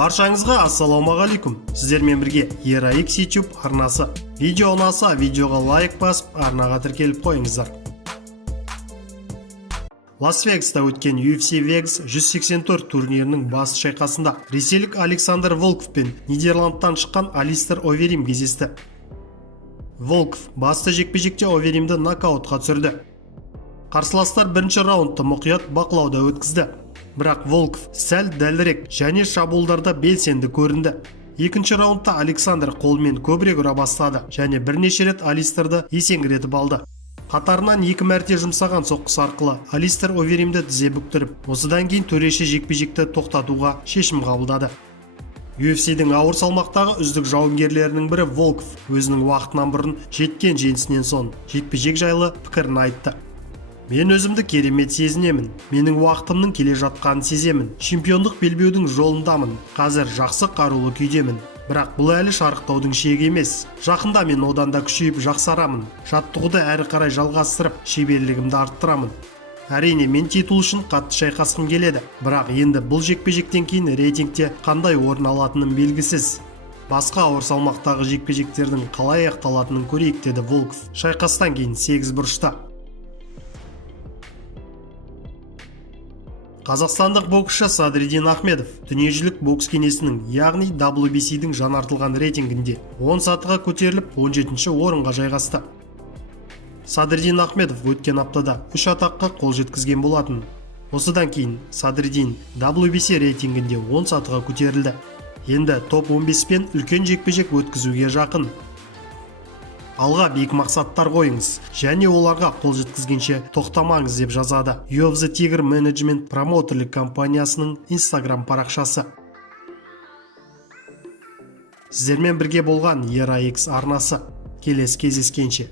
Баршаңызға ассалаумағалейкум. Сіздермен бірге ERA-X YouTube арнасы. Видео ұнаса, видеоға лайк басып, арнаға тіркеліп қойыңыздар. Лас-Вегаста өткен UFC Vegas 184 турнирінің басты шайқасында ресейлік Александр Волков пен Нидерландтан шыққан Алистер Оверим кездесті. Волков басты жекпе-жекте Оверимді нокаутқа түсірді. Қарсыластар бірінші раундты мұқият бақылауда өткізді. Бірақ Волков сәл дәлірек және шабуылдарда белсенді көрінді. Екінші раундта Александр қолмен көбірек ұра бастады және бірнеше рет Алистерді есеңгіретіп алды. Қатарынан 2 мәрте жұмсаған соққысы арқылы Алистер Оверимді тізе бүктіріп, осыдан кейін төреші жекпе-жекті тоқтатуға шешім қабылдады. UFC-дің ауыр салмақтағы үздік жауынгерлерінің бірі Волков өзінің уақытынан бұрын жеткен жеңісінен соң жекпе-жек жайлы пікірін айтты. Мен өзімді керемет сезінемін. Менің уақытымның келе жатқанын сеземін. Чемпиондық белбеудің жолындамын. Қазір жақсы қарулы күйдемін. Бірақ бұл әлі шарықтаудың шегі емес. Жақында мен одан да күшейіп жақсарамын. Жаттығуды әрі қарай жалғастырып, шеберлігімді арттырамын. Әрине, мен титул үшін қатты шайқасқым келеді. Бірақ енді бұл жекпе-жектен кейін рейтингте қандай орын алатыным белгісіз. Басқа ауыр салмақтағы жекпе-жектердің қалай аяқталатынын көрейік, деді Волков. Шайқастан кейін 8 бұрышта. Қазақстандық боксшы Садриддин Ахмедов дүниежүзілік бокс кеңесінің, яғни WBC-дің жаңартылған рейтингінде 10 сатыға көтеріліп 17-ші орынға жайғасты. Садриддин Ахмедов өткен аптада 3 атаққа қол жеткізген болатын. Осыдан кейін Садриддин WBC рейтингінде 10 сатыға көтерілді. Енді топ 15 пен үлкен жекпе-жек өткізуге жақын. Алға биік мақсаттар қойыңыз және оларға қол жеткізгенше тоқтамаңыз, деп жазады You of the Tiger Management промоутерлік компаниясының Instagram парақшасы. Сіздермен бірге болған ERA-X арнасы. Келесі кездескенше.